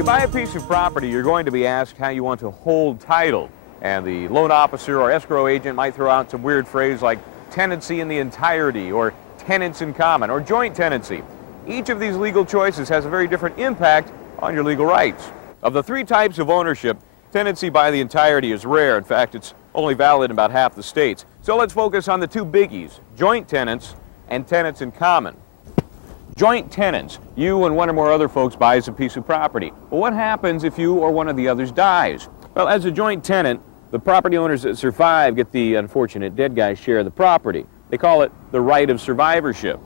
you buy a piece of property, you're going to be asked how you want to hold title. And the loan officer or escrow agent might throw out some weird phrase like tenancy in the entirety, or tenants in common, or joint tenancy. Each of these legal choices has a very different impact on your legal rights. Of the three types of ownership, tenancy by the entirety is rare. In fact, it's only valid in about half the states. So let's focus on the two biggies, joint tenants and tenants in common. Joint tenants, you and one or more other folks buys a piece of property. Well, what happens if you or one of the others dies? Well, as a joint tenant, the property owners that survive get the unfortunate dead guy's share of the property. They call it the right of survivorship.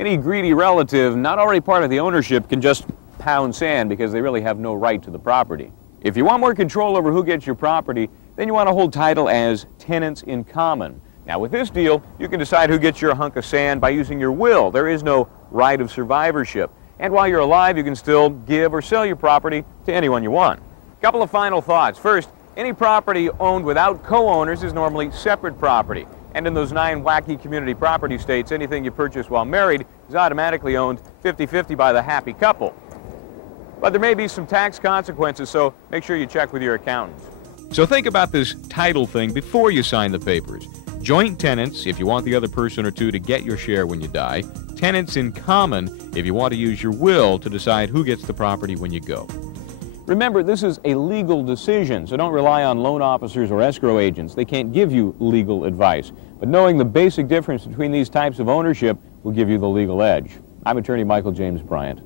Any greedy relative not already part of the ownership can just pound sand because they really have no right to the property. If you want more control over who gets your property, then you want to hold title as tenants in common. Now with this deal, you can decide who gets your hunk of sand by using your will. There is no right of survivorship. And while you're alive, you can still give or sell your property to anyone you want. A couple of final thoughts. First, any property owned without co-owners is normally separate property. And in those 9 wacky community property states, anything you purchase while married is automatically owned 50-50 by the happy couple. But there may be some tax consequences, so make sure you check with your accountants. So think about this title thing before you sign the papers. Joint tenants, if you want the other person or two to get your share when you die. Tenants in common, if you want to use your will to decide who gets the property when you go. Remember, this is a legal decision, so don't rely on loan officers or escrow agents. They can't give you legal advice. But knowing the basic difference between these types of ownership will give you the legal edge. I'm attorney Michael James Bryant.